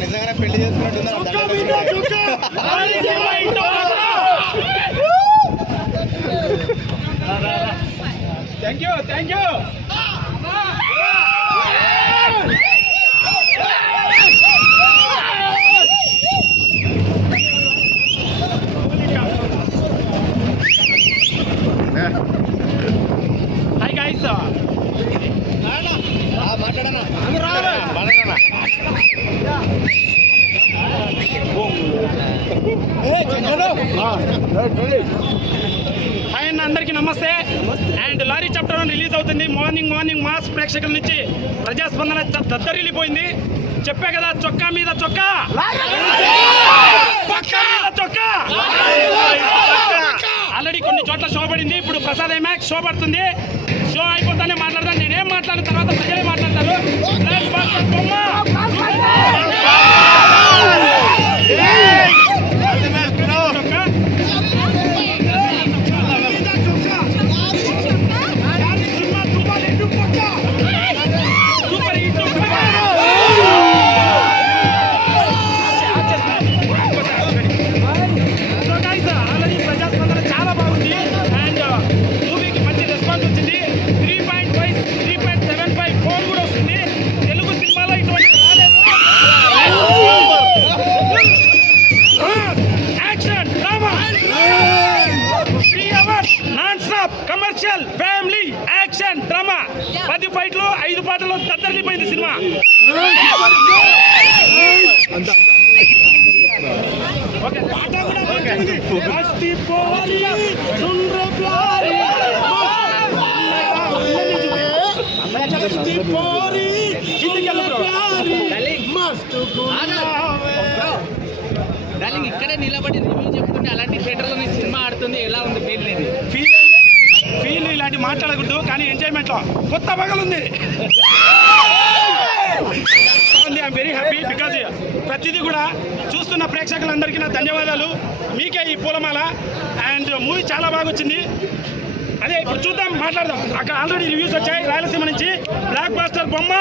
నిజంగానే పెళ్లి చేసుకున్నట్టు థ్యాంక్ యూ హాయ్ గైస్ మాట్లాడనా హాయ్ అన్న, అందరికీ నమస్తే. అండ్ లారీ చాప్టర్ 1 రిలీజ్ అవుతుంది. మార్నింగ్ మాస్ ప్రేక్షకుల నుంచి ప్రజాస్పందన దద్దరిల్లిపోయింది. చెప్పా కదా, చొక్కా మీద చొక్కా, పక్కా మీద చొక్కా. ఆల్రెడీ కొన్ని చోట్ల షో పడింది. ఇప్పుడు ప్రసాద్ ఐమాక్స్ షో పడుతుంది. షో అయిపోతానే మాట్లాడతాను. నేనేం మాట్లాడిన తర్వాత ప్రజలే మాట్లాడతారు. చాలా బాగుంది. అండ్ మూవీకి మంచి రెస్పాన్స్ వచ్చింది. 3.75 కూడా వస్తుంది. తెలుగు సినిమాలో ఇటువంటి action drama 3 hours non stop commercial family action drama 10 ఫైట్లు 5 పాటలు దద్దరిల్లిపోయింది సినిమా. ఇక్కడే నిలబడి రివ్యూ చెప్పుకుంటే అలాంటి థియేటర్లో సినిమా ఆడుతుంది. ఎలా ఉంది ఫీల్ ఇలాంటి మాట్లాడకూడదు, కానీ ఎంజాయ్మెంట్లో కొత్త పగలుంది. ఐఎమ్ వెరీ హ్యాపీ బికాజ్ ప్రతిదీ కూడా చూస్తున్న ప్రేక్షకులందరికీ నా ధన్యవాదాలు. మీకే ఈ పూలమాల. అండ్ మూవీ చాలా బాగా వచ్చింది. అదే ఇప్పుడు చూద్దాం, మాట్లాడదాం. అక్కడ ఆల్రెడీ రివ్యూస్ వచ్చాయి రాయలసీమ నుంచి. బ్లాక్ బాస్టర్ బొమ్మ